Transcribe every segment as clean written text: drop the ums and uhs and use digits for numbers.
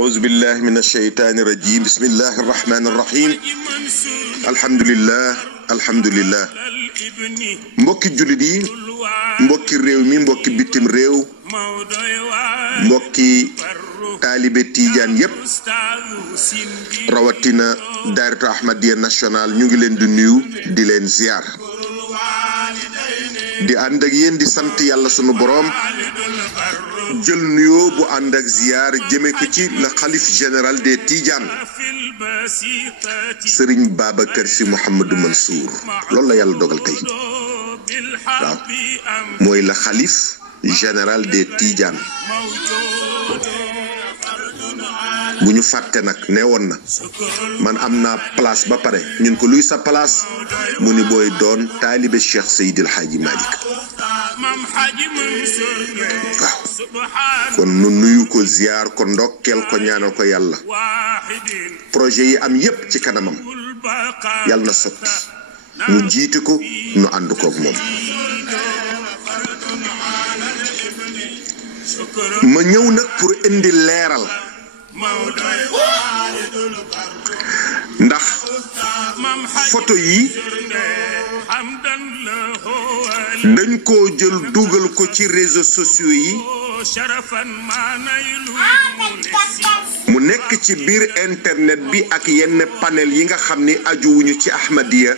أعوذ بالله من الشيطان الرجيم بسم الله الرحمن الرحيم الحمد لله mbokki jullit yi mbokki réew mi mbokki bitim réew mbokki taalibe Tiijaan yépp rawatina Daayiratu Ahmadiyya National ñu ngi leen di nuyu di leen ziar di ànd ak yéen di sant yàlla sunu boroom jël nuyoo bu ànd ak ziar jëme ko ci le xalif général des Tidiane Serigne Babacar Sy Mouhamadou Mansour loolu la yàlla dogal tey waaw mooy le xalif général des Tidiane bu ñu fàtte nag nee woon na man am naa place ba pare ñun ko luy sa place mu ni booy doon taalibe Cheikh Seydil Hadji Malick waaw kon nu nuyu ko ziar ko ndokkeel ko ñaanal ko yàlla projet yi am yépp ci kanamam yàlla na sotti mu jiite ko nu ànd koog moom ma ñëw nag pour indi leeral ndax photo yi dañ ko jël dugal ko ci réseaux sociaux yi mu nekk ci biir internet bi ak yenn panel yi nga xam ni ajuwuñu ci Ahmadiyya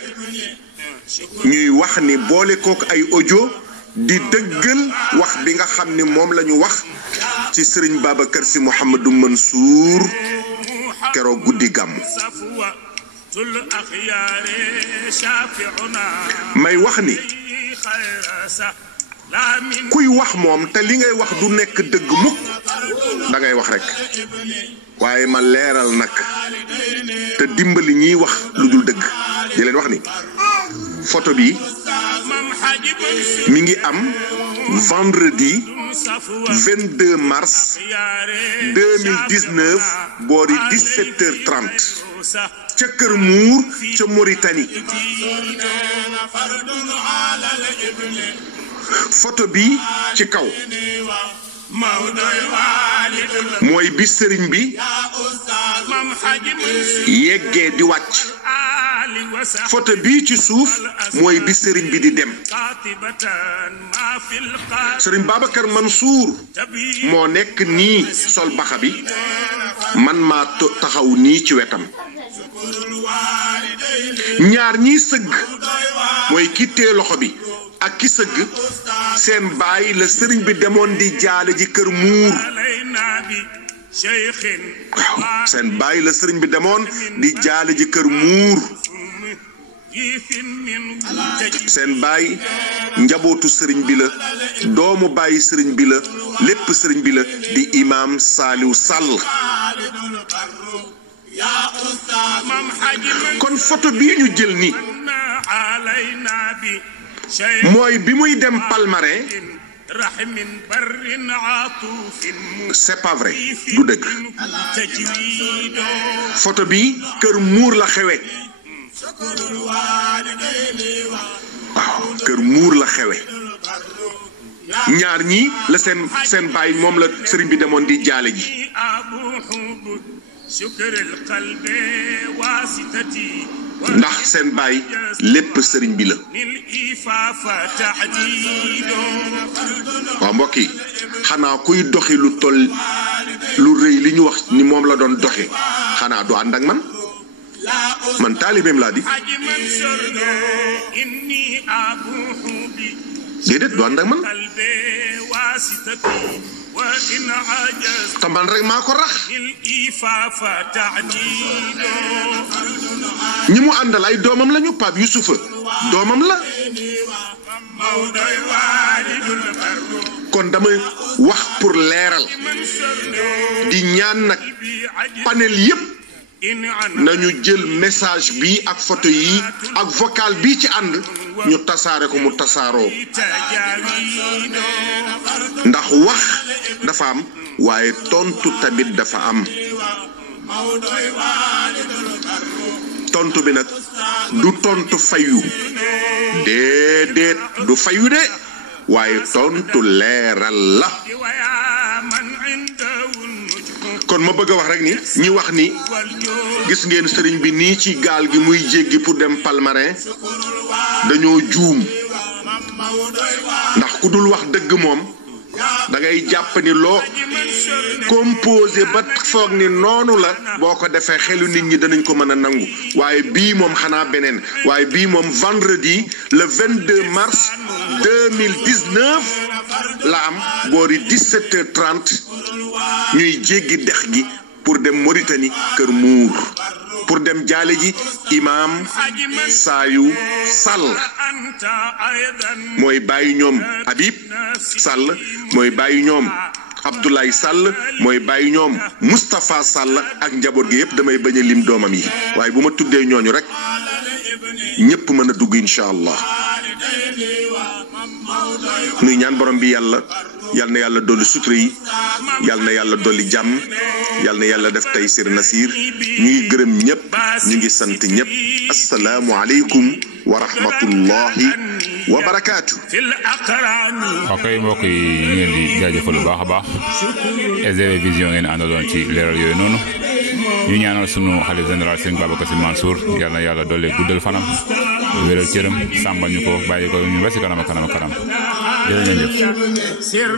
ñuy wax ni boole kook ay audio di dëggal wax bi nga xam ni moom lañu wax ci Serigne Babacar Sy Mouhamadou Mansour keroog guddi gàmm may wax ni kuy wax moom te li ngay wax du nekk dëgg mukk da ngay wax rek waaye ma leeral nag te dimbali ñiy wax lu dul dëgg di leen wax ni photo bi mi ngi am vendredi 22 mars 2019 boori 17h30 ca Kër Muur ca Mauritanie photo bi ci kaw mooy bi sëriñ bi yeggee di wàcc photo bi ci suuf mooy bi sëriñ bi di dem sëriñ Babacar Mansour moo nekk nii sol baxa bi man maa taxaw nii ci wetam ñaar ñiy sëgg mooy ki tee loxo bi ak ki sëgg seen baay la sëriñ bi demoon di jaale ji Kër Muur waaw seen baay la sëriñ bi demoon di jaale ji Kër Muur seen baay njabootu sëriñ bi la doomu bàyyi sëriñ bi la lépp sëriñ bi la di imaam Saaliw Sall kon photo bii ñu jël ni mooy bi muy dem Palmarin c'est pas vrai du dëgg photo bi Kër Muur la xewe waaw Kër Muur la xewe ñaar ñi la seen baay moom la sëriñ bi demoon di jaale ji ndax seen baay lépp sëriñ bi la waaw mbokk yi xanaa kuy doxi lu toll lu rëy li ñu wax ni moom la doon doxe xanaa du ànd ak man taalibeem laa di déedéet du ànd ak man te man rek maa ko rax ñi mu àndal ay doomam lañu Pape Youssoufa doomam la kon dama wax pour leeral di ñaan nag panel yépp nañu jël message bi ak photo yi ak vocal bi ci ànd ñu tasaare ko mu tasaaroo ndax wax dafa am waaye tontu tamit dafa am tontu bi nag du tontu fayu déedéet du fayu de waaye tontu leeral la kon ma bëgg a wax rek ni ñi wax ni gis ngeen sëriñ bi nii ci gaal gi muy jéggi pour dem Palmarin dañoo juum ndax ku dul wax dëgg moom da ngay jàpp ni loo composé ba foog ni noonu la boo ko defee xelu nit ñi danañ ko mën a nangu waaye bii moom xanaa beneen waaye bii moom vendredi le 22 mars 2019 la am boori 17h30 ñuy jéggi dex gi pour dem Mauritanie Kër Muur pour dem jaale ji imaam Saayu Sall mooy bàyyi ñoom Habib Sall mooy bàyyi ñoom Abdoulaye Sall mooy bàyyi ñoom Moustapha Sall ak njaboot gi yëpp damay bañ a lim doomam yi waaye bu ma tuddee ñooñu rek ñëpp mën a dugg incha allah nuy ñaan borom bi yal na yàlla dolli sutura yi yal na yàlla dolli jàmm yal na yàlla def taysir nasir ñu ngi gërëm ñëpp ñu ngi sant ñëpp asalaamu aleykum wa rahmatullahi wa barakaatu. ok mbokk yi ñu ngeen di jaajëfal bu baax a baax SDV Vision ngeen àndaloon ci leeral yooyu noonu ñu ñaanal sunu xalifa général Serigne Babacar Sy Mansour yal na yàlla dolli guddal fanam wéral cëram sàmbal ñu ko bàyyi ko ñu ba si kanam a kanam a kanam jërë ngeen jëf